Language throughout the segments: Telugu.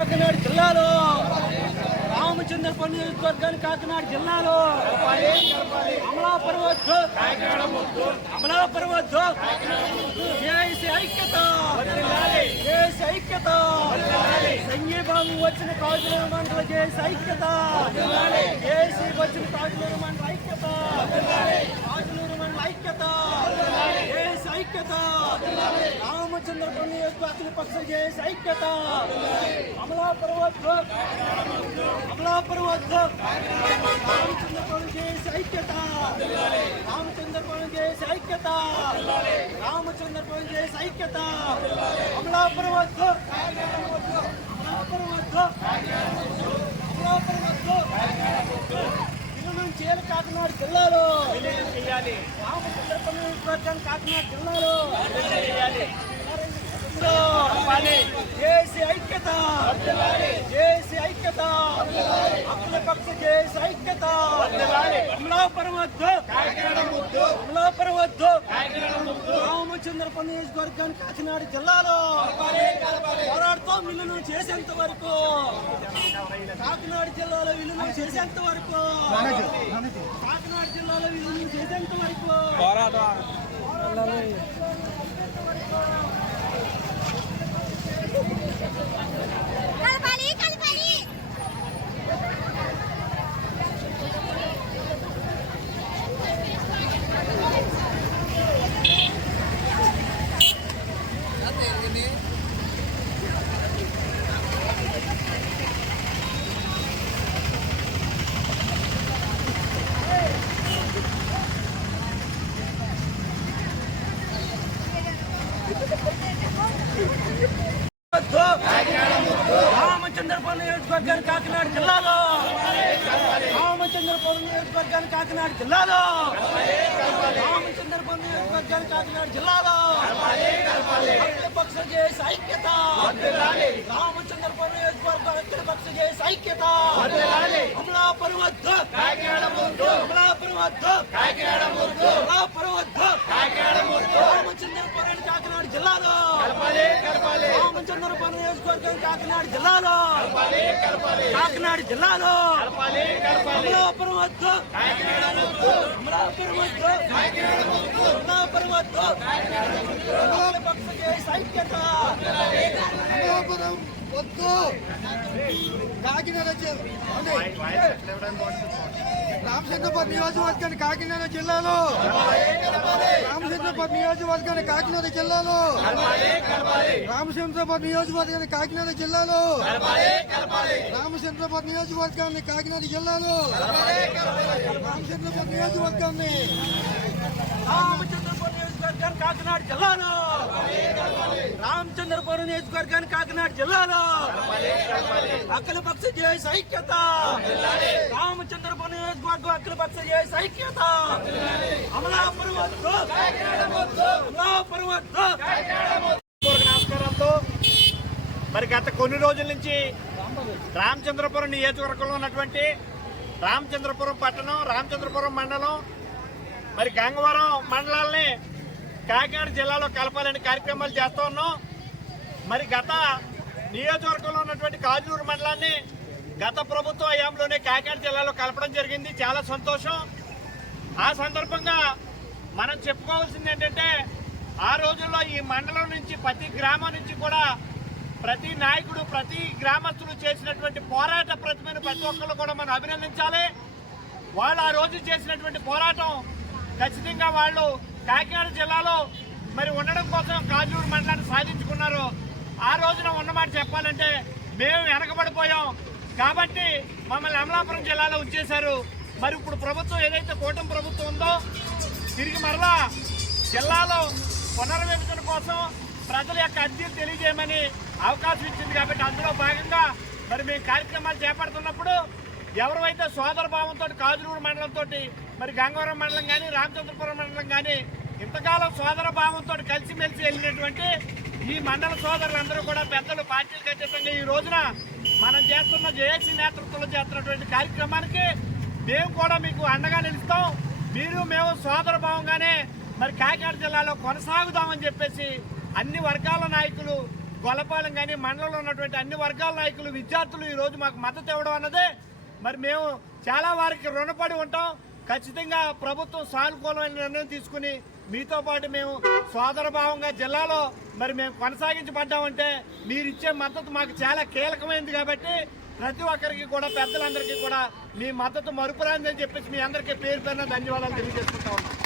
కాకినాడ జిల్లాలో రామచంద్రపల్లి నియోజకవర్గాన్ని కాకినాడ జిల్లాలో అమలాపురం వద్దు అమలాపురం వద్దు ఏసీ ఐక్యత ఏసీ ఐక్యత సంఘీభావం వచ్చిన కాజులూరు మండల చేసి ఐక్యత ఏసీ వచ్చిన కాజులూరు మండల ఐక్యత కాజులూరు మండల ఐక్యత ఏసీ ఐక్యత. రామచంద్రపల్లి నియోజకవర్గ పక్ష చేసి ఐక్యత. అమలాపురం వద్దు అమలాపురం వద్దు రామచంద్రపురం చేసి ఐక్యత. రామచంద్రపురం చేసి ఐక్యత. రామచంద్రపురం చేసి ఐక్యత అమలాపురం వద్దు అమలాపురం వద్దు అమలాపురం వద్దు నుంచి ఏలు కాకినాడ జిల్లాలో. రామచంద్రపురం నియోజకవర్గం కాకినాడ జిల్లాలో. జేసీ ఐక్యత. జేసీ ఐక్యత. అఖిల పక్ష జేసీ ఐక్యత. అమలాపురం వద్దు. అమలాపురం వద్దు. రామచంద్రపురం నియోజకవర్గం కాకినాడ జిల్లాలో పోరాడుతూ విల్లును చేసేంత వరకు కాకినాడ జిల్లాలో విల్లును చేసేంత వరకు కాకినాడ జిల్లాలో విల్లును చేసేంత వరకు కలపాలి కలపాలి వద్దు. రామచంద్రపురం నియోజకవర్గాన్ని కాకినాడ జిల్లాలో రామచంద్రపురం నియోజకవర్గాన్ని కాకినాడ జిల్లాలో రామచంద్రపురం నియోజకవర్గాన్ని కాకినాడ జిల్లాలో అఖిల పక్ష చేసి ఐక్యత రామచంద్రపురం నియోజకవర్గం అఖిల పక్ష చేసి ఐక్యత అమలాపురం వద్దు. అమలాపురం వద్దు. అమలాపురం వద్దు. రామచంద్రపురం కాకినాడ జిల్లాలో. రామచంద్రపురం నియోజకవర్గం కాకినాడ జిల్లాలో. కాకినాడ జిల్లాలో. అమలాపురం వద్దు. అమలాపురం వద్దు. అమలాపురం వద్దు. పక్ష చేసి ఐక్యత అమలాపురం వద్దు. కాకినాడ రామచంద్రపురం నియోజకవర్గాన్ని కాకినాడ జిల్లాలో. రామచంద్రపురం నియోజకవర్గాన్ని కాకినాడ జిల్లాలో. రామచంద్రపురం నియోజకవర్గాన్ని కాకినాడ జిల్లాలో. రామచంద్రపురం నియోజకవర్గాన్ని కాకినాడ జిల్లాలో. రామచంద్రపురం నియోజకవర్గాన్ని నియోజకవర్గాన్ని కాకినాడ జిల్లాలో. రామచంద్రపురం నియోజకవర్గాన్ని కాకినాడ జిల్లాలో. అఖిల పక్ష చేసి ఐక్యత రామచంద్రపురం నియోజకవర్గం అఖిల పక్ష చేసి ఐక్యత అమలాపురం అమలాపురం మరి గత కొన్ని రోజుల నుంచి రామచంద్రపురం నియోజకవర్గంలో ఉన్నటువంటి రామచంద్రపురం పట్టణం రామచంద్రపురం మండలం మరి గంగవరం మండలాల్ని కాకినాడ జిల్లాలో కలపాలని కార్యక్రమాలు చేస్తూ ఉన్నాం. మరి గత నియోజకవర్గంలో ఉన్నటువంటి కాజూరు మండలాన్ని గత ప్రభుత్వ హయాంలోనే కాకినాడ జిల్లాలో కలపడం జరిగింది. చాలా సంతోషం. ఆ సందర్భంగా మనం చెప్పుకోవాల్సింది ఏంటంటే ఆ రోజుల్లో ఈ మండలం నుంచి ప్రతి గ్రామం నుంచి కూడా ప్రతి నాయకుడు ప్రతి గ్రామస్తులు చేసినటువంటి పోరాట ప్రతిమను ప్రతి ఒక్కరు కూడా మనం అభినందించాలి. వాళ్ళు ఆ రోజు చేసినటువంటి పోరాటం ఖచ్చితంగా వాళ్ళు కాకినాడ జిల్లాలో మరి ఉండడం కోసం కాజూరు మండలాన్ని సాధించుకున్నారు. ఆ రోజున ఉన్నమాట చెప్పాలంటే మేము వెనకబడిపోయాం. కాబట్టి మమ్మల్ని అమలాపురం జిల్లాలో ఉంచేశారు. మరి ఇప్పుడు ప్రభుత్వం ఏదైతే కూటమి ప్రభుత్వం ఉందో తిరిగి మరలా జిల్లాలో పునర్విభజన కోసం ప్రజల యొక్క అర్జీలు తెలియజేయమని అవకాశం ఇచ్చింది కాబట్టి అందులో భాగంగా మరి మేము కార్యక్రమాలు చేపడుతున్నప్పుడు ఎవరైతే సోదర భావంతో కాజులూరు మండలంతో మరి గంగవరం మండలం కానీ రామచంద్రపురం మండలం కానీ ఇంతకాలం సోదర భావంతో కలిసిమెలిసి వెళ్ళినటువంటి ఈ మండల సోదరులందరూ కూడా పెద్దలు పార్టీలకు అతీతంగా ఈ రోజున మనం చేస్తున్న జేఏసీ నేతృత్వంలో చేస్తున్నటువంటి కార్యక్రమానికి మేము కూడా మీకు అండగా నిలుస్తాం. మీరు మేము సోదర భావంగానే మరి కాకినాడ జిల్లాలో కొనసాగుదామని చెప్పేసి అన్ని వర్గాల నాయకులు గొల్లపాలెం కానీ మండలంలో ఉన్నటువంటి అన్ని వర్గాల నాయకులు విద్యార్థులు ఈ రోజు మాకు మద్దతు ఇవ్వడం అన్నదే. మరి మేము చాలా వారికి రుణపడి ఉంటాం. ఖచ్చితంగా ప్రభుత్వం సానుకూలమైన నిర్ణయం తీసుకుని మీతో పాటు మేము సోదర భావంగా జిల్లాలో మరి మేము కొనసాగించబడ్డామంటే మీరు ఇచ్చే మద్దతు మాకు చాలా కీలకమైంది కాబట్టి ప్రతి ఒక్కరికి కూడా పెద్దలందరికీ కూడా మీ మద్దతు మరుపురాందని చెప్పేసి మీ అందరికీ పేరు పేరున ధన్యవాదాలు తెలియజేసుకుంటా ఉన్నాం.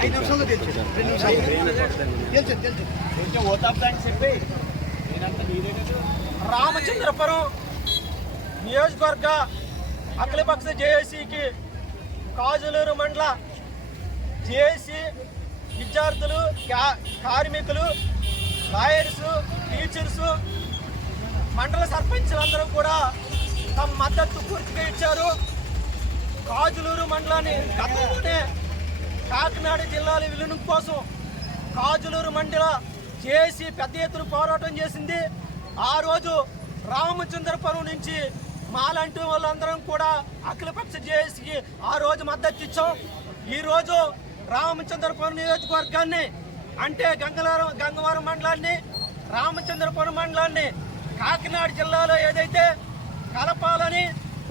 ఐదు రెండు చెప్పి. రామచంద్రపురం నియోజకవర్గ అఖిలపక్ష జేఏసీకి కాజులూరు మండల జేఏసీ విద్యార్థులు కా- కార్మికులు లాయర్స్ టీచర్స్ మండల సర్పంచులందరూ కూడా తమ మద్దతు పూర్తిగా ఇచ్చారు. కాజులూరు మండలాన్ని గతంలోనే కాకినాడ జిల్లాల విలీనం కోసం కాజులూరు మండల జేఏసీ పెద్ద ఎత్తున పోరాటం చేసింది. ఆ రోజు రామచంద్రపురం నుంచి మాలాంటి వాళ్ళందరం కూడా అఖిలపక్ష జేఏసీకి ఆ రోజు మద్దతు ఇచ్చాం. ఈ రోజు రామచంద్రపురం నియోజకవర్గాన్ని అంటే గంగవరం గంగవరం మండలాన్ని రామచంద్రపురం మండలాన్ని కాకినాడ జిల్లాలో ఏదైతే కలపాలని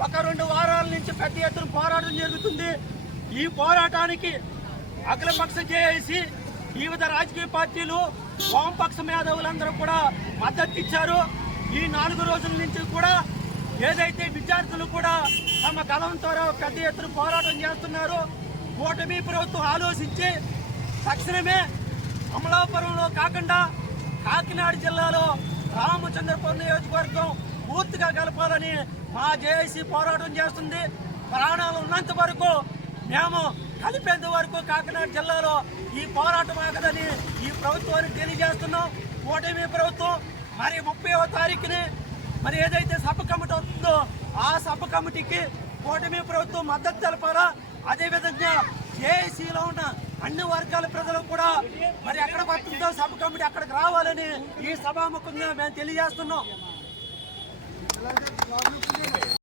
ఒక రెండు వారాల నుంచి పెద్ద ఎత్తున పోరాటం జరుగుతుంది. ఈ పోరాటానికి అఖిలపక్ష జేఏసీ వివిధ రాజకీయ పార్టీలు వామపక్ష మేధావులందరూ కూడా మద్దతు ఇచ్చారు. ఈ నాలుగు రోజుల నుంచి కూడా ఏదైతే విద్యార్థులు కూడా తమ కలంతో పెద్ద ఎత్తున పోరాటం చేస్తున్నారు కూటమి ప్రభుత్వం ఆలోచించి తక్షణమే అమలాపురంలో కాకుండా కాకినాడ జిల్లాలో రామచంద్రపురం నియోజకవర్గం పూర్తిగా కలపాలని మా జేఏసీ పోరాటం చేస్తుంది. ప్రాణాలు ఉన్నంత వరకు మేము కలిపేంత వరకు కాకినాడ జిల్లాలో ఈ పోరాటం ఆగదని ఈ ప్రభుత్వానికి తెలియజేస్తున్నాం. కూటమి ప్రభుత్వం మరి ముప్పైవ తారీఖుని మరి ఏదైతే సబ్ కమిటీ ఉందో ఆ సబ్ కమిటీకి కూటమి ప్రభుత్వం మద్దతు తెలపాలా? అదేవిధంగా జేఏసీలో ఉన్న అన్ని వర్గాల ప్రజలు కూడా మరి ఎక్కడ పడుతుందో సబ్ కమిటీ అక్కడికి రావాలని ఈ సభాముఖంగా మేము తెలియజేస్తున్నాం.